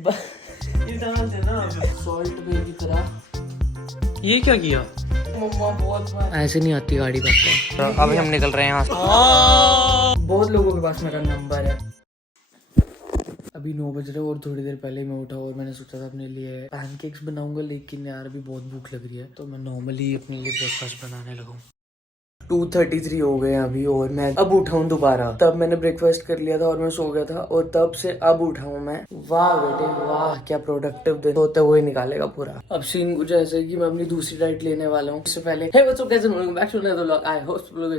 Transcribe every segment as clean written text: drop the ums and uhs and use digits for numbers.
ये डाल देना सॉल्ट बे की तरह। ये क्या किया? मम्मा बहुत ऐसे नहीं आती गाड़ी पापा। अभी हम निकल रहे हैं यहाँ से। बहुत लोगों के पास मेरा नंबर है। अभी 9 बज रहे और थोड़ी देर पहले मैं उठा और मैंने सोचा था अपने लिए पैनकेक्स बनाऊंगा, लेकिन यार अभी बहुत भूख लग रही है तो मैं नॉर्मली अपने लिए ब्रेकफास्ट बनाने लगा हूँ। 2:33 हो गए अभी और मैं अब उठा हूँ दोबारा। तब मैंने ब्रेकफास्ट कर लिया था और मैं सो गया था और तब से अब उठा हूँ मैं। वाह बेटे वाह, क्या प्रोडक्टिव दिन होते हुए निकालेगा पूरा। अब सीन कुछ ऐसे कि मैं अपनी दूसरी डाइट लेने वाला हूँ। इससे पहले हे बच्चों कैसे back to the vlog. I hope लोग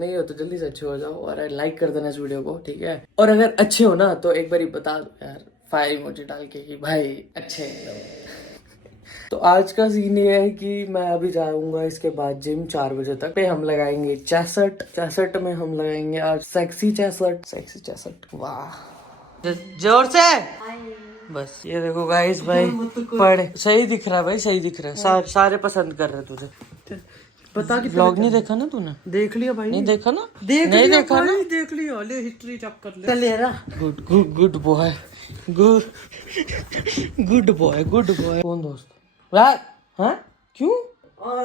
नहीं हो तो जल्दी से अच्छे हो जाओ और लाइक कर देना इस वीडियो को, ठीक है। और अगर अच्छे हो ना तो एक बार बता दो यार फायर इमोजी डाल के कि भाई अच्छे हैं। तो आज का सीन ये है कि मैं अभी जाऊंगा इसके बाद जिम 4 बजे तक। पे हम लगाएंगे 66 में हम लगाएंगे आज सेक्सी 66। वाह जोर से बस। ये देखो गाइस भाई पढ़ सही दिख रहा है भाई, सही दिख रहा है। सारे पसंद कर रहे तुझे। बता कि व्लॉग नहीं देखा ना तूने? देख लिया भाई। नहीं देखा ना? नहीं देखा ना? देख लिया। ले हिस्ट्री चेक कर ले। चल ले रहा। Good boy good boy. कौन दोस्त? हाँ क्यों?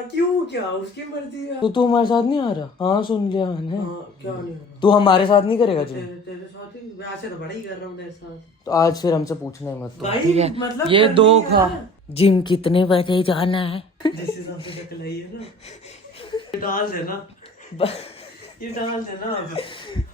क्यों क्या उसकी मर्जी है। तो तू हमारे साथ नहीं आ रहा? हाँ सुन लिया मैंने। क्या नहीं हो तू हमारे साथ नहीं करेगा जिम? तेरे साथ ही वैसे तो बड़ा ही कर रहा हूँ तेरे साथ। तो आज फिर हमसे पूछना ही मत। भाई, ठीक है मतलब ये करनी दो है। खा। जिम कितने बजे जाना है? जिस हिसाब से शक्ल है ये ना, ये डाल देना। ये डाल देना। अब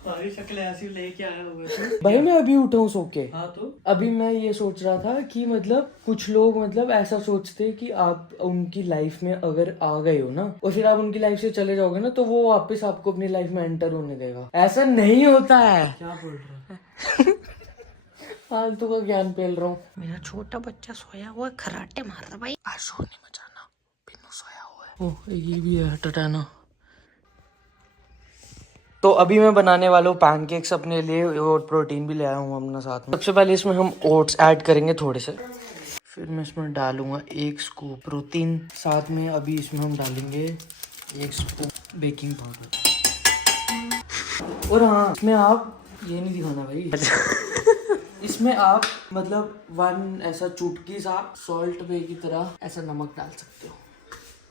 हमारी शक्ल ऐसी लेके आया हुआ है। भाई मैं अभी उठा हूँ सो के। हाँ तो अभी मैं ये सोच रहा था कि मतलब कुछ लोग मतलब ऐसा सोचते कि आप उनकी लाइफ में अगर आ गए हो ना और फिर आप उनकी लाइफ से चले जाओगे ना तो वो वापस आपको अपनी लाइफ में एंटर होने देगा। ऐसा नहीं होता है। क्या बोल रहा है? फालतू का ज्ञान पेल रहा हूँ। मेरा छोटा बच्चा सोया हुआ है, खराटे मार रहा भाई। आज शोर नहीं मचाना, बिन्नू सोया हुआ है। ओह ये भी है टटाना। तो अभी मैं बनाने वाला हूँ पैनकेक्स अपने लिए और प्रोटीन भी ले आया हूँ अपना साथ में। सबसे पहले इसमें हम ओट्स ऐड करेंगे थोड़े से, फिर मैं इसमें डालूंगा 1 स्कूप प्रोटीन। साथ में अभी इसमें हम डालेंगे 1 स्पून बेकिंग पाउडर। और हाँ इसमें आप ये नहीं दिखाना भाई। इसमें आप मतलब 1 ऐसा चुटकी सा सॉल्ट बे की तरह ऐसा नमक डाल सकते हो।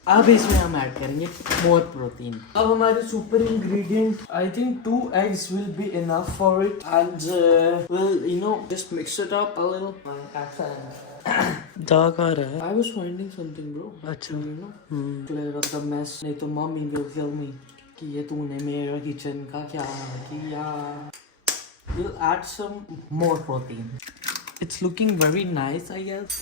अब इसमें हम ऐड करेंगे मोर प्रोटीन। अब हमारे super ingredient I think 2 eggs will be enough for it and well you know just mix it up a little. दाग आ रहा है। I was finding something bro. अच्छा। you know clear up the mess. नहीं तो mummy will kill me कि ये तूने मेरा किचन का क्या किया। We'll add some more protein. It's looking very nice I guess.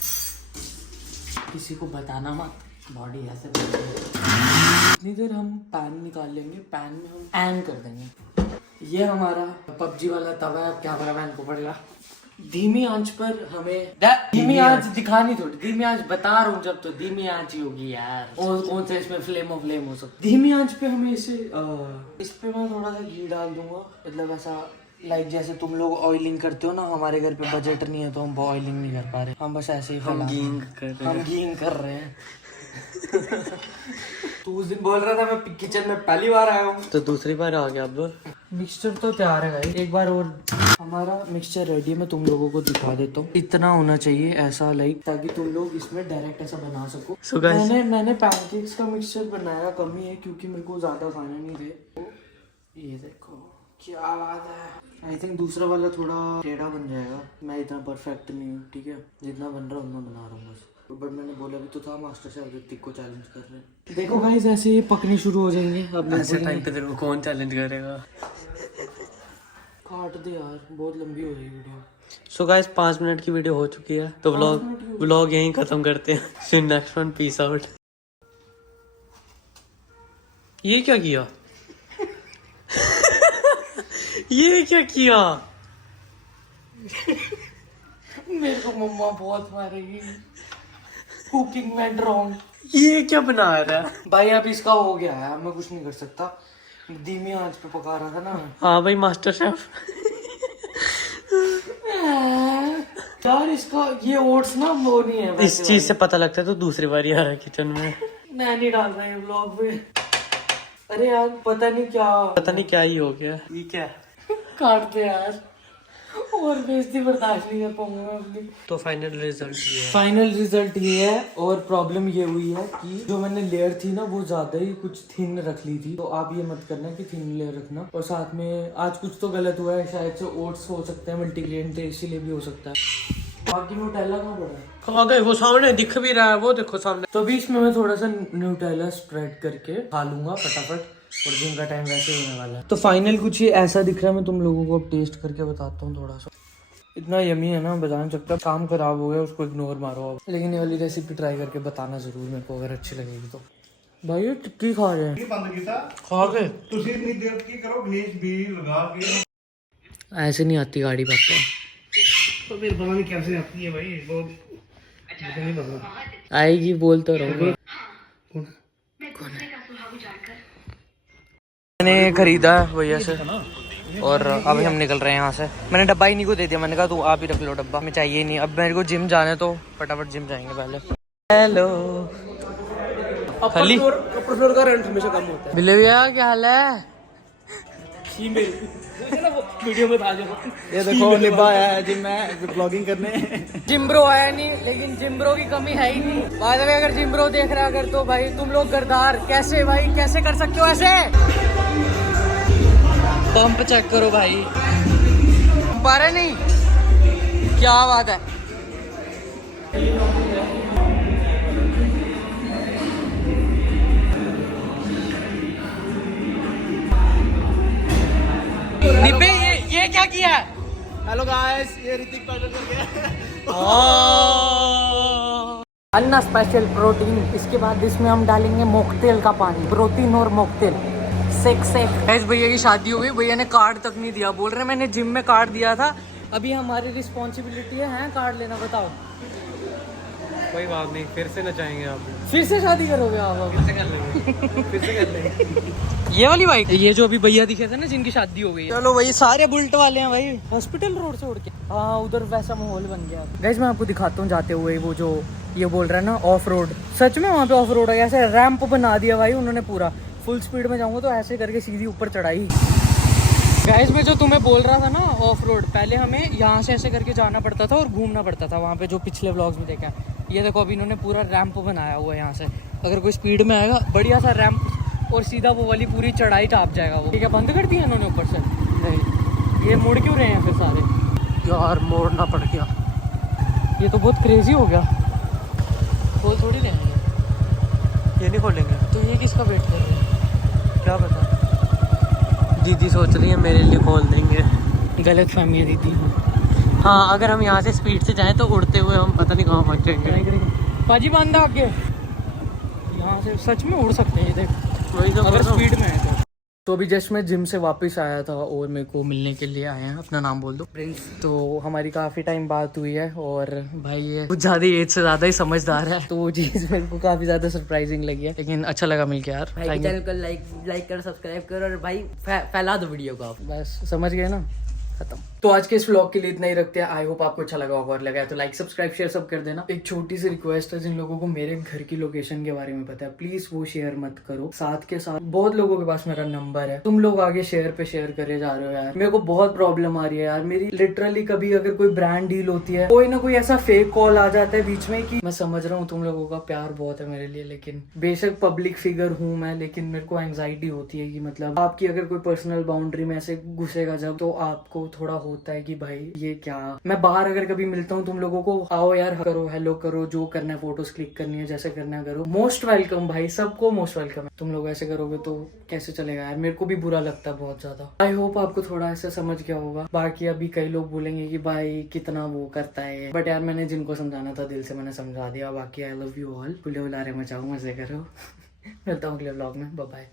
किसी को बताना मत, बॉडी ऐसे बनती है। इतनी देर हम पैन निकाल लेंगे, पैन में हम ऐन कर देंगे। ये हमारा पबजी वाला तवा है। अब क्या हमारा पैन को पड़ेगा धीमी आंच पर हमें धीमी आंच दिखानी थोड़ी, धीमी आंच बता रहा हूँ जब तो धीमी आंच ही होगी यार। और कौन सा इसमें फ्लेम हो सकता। धीमी आंच पे हमें इसे इस पे मैं थोड़ा सा घी डाल दूंगा, मतलब ऐसा लाइक जैसे तुम लोग ऑयलिंग करते हो ना। हमारे घर पे बजट नहीं है तो हम ऑयलिंग नहीं कर पा रहे, हम बस ऐसे ही हम गींग कर रहे हैं। तू उस दिन बोल रहा था मैं किचन में पहली बार आया हूँ तो दूसरी बार आ गया। अब मिक्सचर तो तैयार है भाई, एक बार और हमारा मिक्सचर रेडी है। मैं तुम लोगों को दिखा देता हूँ। इतना होना चाहिए ऐसा लाइक ताकि तुम लोग इसमें डायरेक्ट ऐसा बना सको। So guys, मैंने पैनकेक्स का मिक्सचर बनाया कम ही है क्योंकि मेरे को ज्यादा खाने नहीं थे। ये देखो क्या बात है। आई थिंक दूसरा वाला थोड़ा टेढ़ा बन जाएगा। मैं इतना परफेक्ट नहीं हूँ, ठीक है। जितना बन रहा है उतना बना रहा हूँ बस। बट मैंने बोला भी तो था मास्टर शेफ ऋतिक को चैलेंज कर रहे हैं। देखो गाइस ऐसे ये पकने शुरू हो जाएंगे। अब ऐसे टाइम पे तेरे को कौन चैलेंज करेगा? काट दे यार, बहुत लंबी हो रही वीडियो। सो गाइस 5 मिनट की वीडियो हो चुकी है तो व्लॉग यहीं खत्म करते हैं। So next one, peace out. ये क्या किया? ये क्या किया? मेरे को मम्मा बहुत मारेगी। Cooking went wrong. ये क्या बना रहा है भाई? अब इसका हो गया है, मैं कुछ नहीं कर सकता। धीमी आंच पे पका रहा था ना। हाँ भाई मास्टर शेफ। यार इसका ये ओट्स ना वो नहीं है। इस चीज से पता लगता है तो दूसरी बार आ रहा है किचन में। मैं नहीं डाल रहा है व्लॉग में। अरे यार पता नहीं क्या ही हो गया। ये क्या? काट दे यार। और बेइज्जती बर्दाश्त नहीं कर पाऊंगा मैं अपनी। तो फाइनल रिजल्ट ये है। फाइनल रिजल्ट ये है, और प्रॉब्लम ये हुई है कि जो मैंने लेयर थी ना वो ज्यादा ही कुछ थिन रख ली थी, तो आप ये मत करना कि थिन लेयर रखना। और साथ में आज कुछ तो गलत हुआ है, शायद से ओट्स हो सकते हैं मल्टीग्रेन थे, इसीलिए भी हो सकता है। बाकी न्यूटेला कहाँ पड़ा है? कहाँ गए? वो सामने दिख भी रहा है, वो देखो सामने। तो अभी इसमें मैं थोड़ा सा न्यूटेला स्प्रेड करके खा लूंगा फटाफट, और जिम का टाइम वैसे ही होने वाला है। तो फाइनल कुछ ये ऐसा दिख रहा है, मैं तुम लोगों को अब टेस्ट करके बताता हूँ थोड़ा सा। इतना यमी है ना, बता नहीं सकता। काम खराब हो गया, उसको इग्नोर मारो अब। लेकिन ये वाली रेसिपी ट्राई करके बताना जरूर मेरे को, अगर अच्छी लगेगी तो। भाई ये टिक्की खा रहे हैं, खा के ਤੁਸੀਂ ਇਤਨੀ ਦੇਰ ਕੀ ਕਰੋ ਗਣੇਸ਼ ਵੀ ਲਗਾ ਕੇ ऐसे नहीं आती गाड़ी पापा। तो फिर पता नहीं कैसे आती है भाई वो मुझे नहीं पता। आएगी बोल तो रहो। मैंने खरीदा है भैया से, और अभी हम निकल रहे हैं यहाँ से। मैंने डब्बा ही नहीं को दे दिया, मैंने कहा तू आप ही रख लो डब्बा, हमें चाहिए ही नहीं। अब मेरे को जिम जाना है तो फटाफट जिम जाएंगे पहले। हेलो खाली अपर फ्लोर का रेंट हमेशा कम होता बिल्ले भैया, क्या हाल है? है वीडियो में आ जाओ। ये देखो निभा आया है जिम में ब्लॉगिंग करने। जिम ब्रो आया नहीं, लेकिन जिम ब्रो की कमी है ही नहीं। बाद में अगर जिम ब्रो देख रहा है अगर, तो भाई तुम लोग गरदार कैसे भाई कैसे कर सकते हो ऐसे? पंप चेक करो भाई, पारे नहीं, क्या बात है। निब्बे ये क्या किया है? हेलो गाइस, ये ऋतिक पाउडर कर गया। अन्ना स्पेशल प्रोटीन। इसके बाद इसमें हम डालेंगे मोकटेल का पानी, प्रोटीन और मोकटेल। सेक भैया की शादी हो गई, भैया ने कार्ड तक नहीं दिया, बोल रहे मैंने जिम में कार्ड दिया था। अभी हमारी रिस्पॉन्सिबिलिटी है कार्ड लेना। बताओ। कोई बात नहीं, फिर से नचाएंगे आप। फिर से शादी करोगे आप? फिर से कर लेंगे, फिर से कर लेंगे। ये वाली बाइक, ये जो अभी भैया दिखे थे ना जिनकी शादी हो गई। चलो भाई, सारे बुलेट वाले हैं भाई। हॉस्पिटल रोड से उड़ के, हाँ उधर वैसा माहौल बन गया। गाइस मैं आपको दिखाता हूँ जाते हुए, वो जो ये बोल रहा है ना ऑफ रोड, सच में वहाँ पे ऑफ रोड है। ऐसे रैंप बना दिया भाई उन्होंने पूरा। फुल स्पीड में जाऊँगा तो ऐसे करके सीधी ऊपर चढ़ाई। गाइस मैं जो तुम्हें बोल रहा था ना ऑफ रोड, पहले हमें यहाँ से ऐसे करके जाना पड़ता था और घूमना पड़ता था वहाँ पे, जो पिछले व्लॉग्स में देखा। ये देखो अभी इन्होंने पूरा रैंप बनाया हुआ है यहाँ से। अगर कोई स्पीड में आएगा, बढ़िया सा रैंप, और सीधा वो वाली पूरी चढ़ाई टाप जाएगा वो। ठीक है, बंद कर दिया इन्होंने ऊपर से? नहीं, ये मुड़ क्यों रहे हैं फिर सारे? यार मोड़ना पड़ गया, ये तो बहुत क्रेजी हो गया। खोल थोड़ी लेंगे, ये नहीं खोलेंगे। तो ये किसका वेट कर रहे हैं? क्या पता, दीदी सोच रही है मेरे लिए खोल देंगे। गलत फहमी है दीदी। हाँ, अगर हम यहाँ से स्पीड से जाएं तो उड़ते हुए हम पता नहीं कहाँ पहुँच जाएंगे। पाजी बांधा आगे, यहाँ से सच में उड़ सकते हैं ये देख, वही तो अगर स्पीड में है तो अभी जस्ट मैं जिम से वापस आया था और मेरे को मिलने के लिए आए हैं। अपना नाम बोल दो। प्रिंस। तो हमारी काफ़ी टाइम बात हुई है, और भाई ये कुछ ज़्यादा एज से ज़्यादा ही समझदार है, तो वो चीज़ मेरे को काफ़ी ज़्यादा सरप्राइजिंग लगी है, लेकिन अच्छा लगा मिलके यार। भाई चैनल को लाइक कर, सब्सक्राइब कर, और भाई फैला दो वीडियो को आप। बस समझ गए ना, खत्म। तो आज के इस व्लॉग के लिए इतना ही रखते हैं। आई होप आपको अच्छा लगा होगा, और लगा है तो लाइक सब्सक्राइब शेयर सब कर देना। एक छोटी सी रिक्वेस्ट है, जिन लोगों को मेरे घर की लोकेशन के बारे में पता है प्लीज वो शेयर मत करो। साथ के साथ बहुत लोगों के पास मेरा नंबर है, तुम लोग आगे शेयर पे शेयर करे जा रहे हो यार। मेरे को बहुत प्रॉब्लम आ रही है यार मेरी, लिटरली कभी अगर कोई ब्रांड डील होती है, कोई ना कोई ऐसा फेक कॉल आ जाता है बीच में कि मैं समझ रहा हूँ तुम लोगों का प्यार बहुत है मेरे लिए, लेकिन बेशक पब्लिक फिगर हूँ मैं, लेकिन मेरे को एंग्जाइटी होती है कि मतलब आपकी अगर कोई पर्सनल बाउंड्री में ऐसे घुसेगा जब, तो आपको थोड़ा होता है कि भाई ये क्या। मैं बाहर अगर कभी मिलता हूँ तुम लोगों को, आओ यार करो, हेलो करो, जो करना है, फोटोज क्लिक करनी है, जैसे करना है करो, मोस्ट वेलकम भाई, सबको मोस्ट वेलकम है। तुम लोग ऐसे करोगे तो कैसे चलेगा यार, मेरे को भी बुरा लगता है बहुत ज्यादा। आई होप आपको थोड़ा ऐसे समझ गया होगा। बाकी अभी कई लोग बोलेंगे कि भाई कितना वो करता है, बट यार मैंने जिनको समझाना था दिल से मैंने समझा दिया। बाकी आई लव यू ऑल, खुले उलारे मचाओ, मजे करो। मिलता हूँ अगले व्लॉग में, बाय बाय।